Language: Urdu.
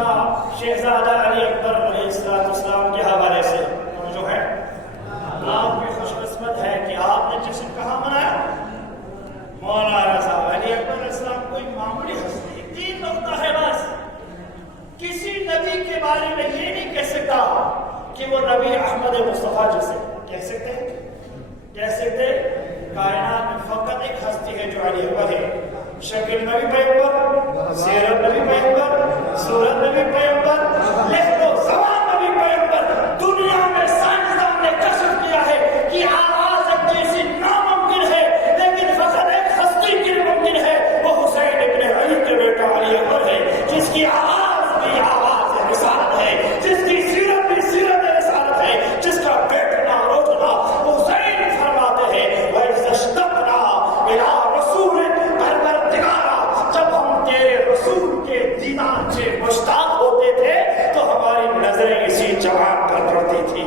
سنا شہزادہ علی اکبر علیہ السلام کے حوالے سے، جو ہے آپ بھی خوش قسمت ہے کہ آپ نے جشن کہاں منایا؟ مولانا رضا علی اکبر علیہ السلام کوئی معمولی ہستی، 3 نقطہ ہے بس. کسی نبی کے بارے میں یہ نہیں کہہ سکتا کہ وہ نبی احمد مصطفیٰ جیسے. کہہ سکتے ہیں؟ کہہ سکتے؟ کائنات میں فقط ایک ہستی ہے جو علی اکبر ہے. شکل میں بھی پیغمبر، سیرت میں بھی پیغمبر، صورت میں بھی پیغمبر، لہو و زبان میں بھی پیغمبر. دنیا میں سائنسدان نے کشف کیا ہے کہ آواز ایک جیسی ناممکن ہے، لیکن فقط ایک ہستی کی ممکن ہے. وہ حسین ابن علی کے بیٹا علی اکبر ہے، جس کی آواز بھی آواز رسالت ہے، جس کی سیرت بھی سیرت رسالت ہے، جس کا بیٹنا روٹنا حسین فرماتے ہیں وَإِذَا اشْتَقْنَا إِلَىٰ رَسُولٍ پروردگارا، جب ہم تیرے رسول کے دیدار سے مشتاق ہوتے تھے تو ہماری نظریں اسی جہان پر پڑتی تھی.